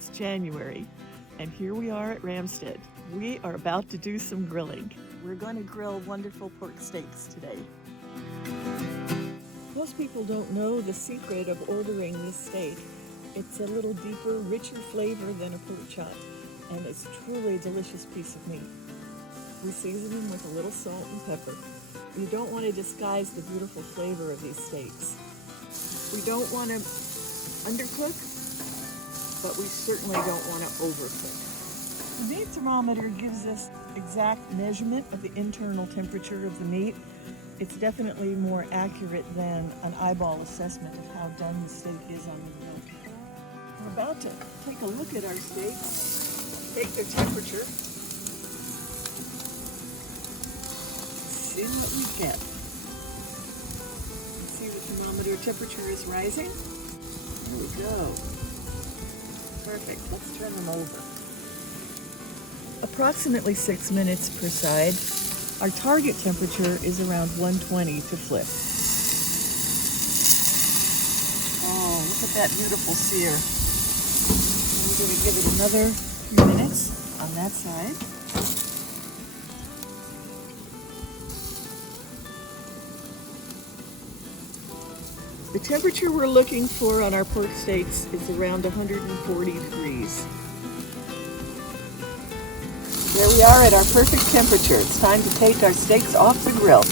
It's January, and here we are at Ramstead. We are about to do some grilling. We're going to grill wonderful pork steaks today. Most people don't know the secret of ordering this steak. It's a little deeper, richer flavor than a pork chop, and it's truly a delicious piece of meat. We season them with a little salt and pepper. You don't want to disguise the beautiful flavor of these steaks. We don't want to undercook, but we certainly don't want to overcook. The meat thermometer gives us exact measurement of the internal temperature of the meat. It's definitely more accurate than an eyeball assessment of how done the steak is on the grill. We're about to take a look at our steaks, take their temperature, see what we get. See the thermometer temperature is rising. There we go. Perfect. Let's turn them over. Approximately 6 minutes per side. Our target temperature is around 120 to flip. Oh, look at that beautiful sear. We're going to give it another few minutes on that side. The temperature we're looking for on our pork steaks is around 140 degrees. There we are at our perfect temperature. It's time to take our steaks off the grill.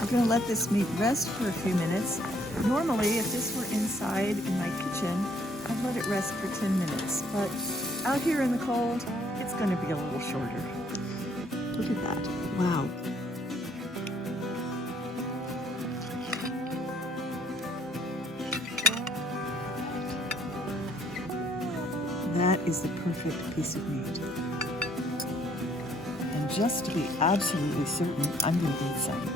I'm going to let this meat rest for a few minutes. Normally, if this were inside in my kitchen, I'd let it rest for 10 minutes. But out here in the cold, it's going to be a little shorter. Look at that. Wow. That is the perfect piece of meat. And just to be absolutely certain, I'm going to eat some.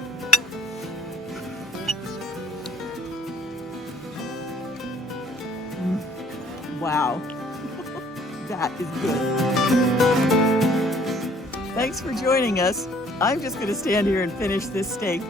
Wow, that is good. Thanks for joining us. I'm just going to stand here and finish this steak.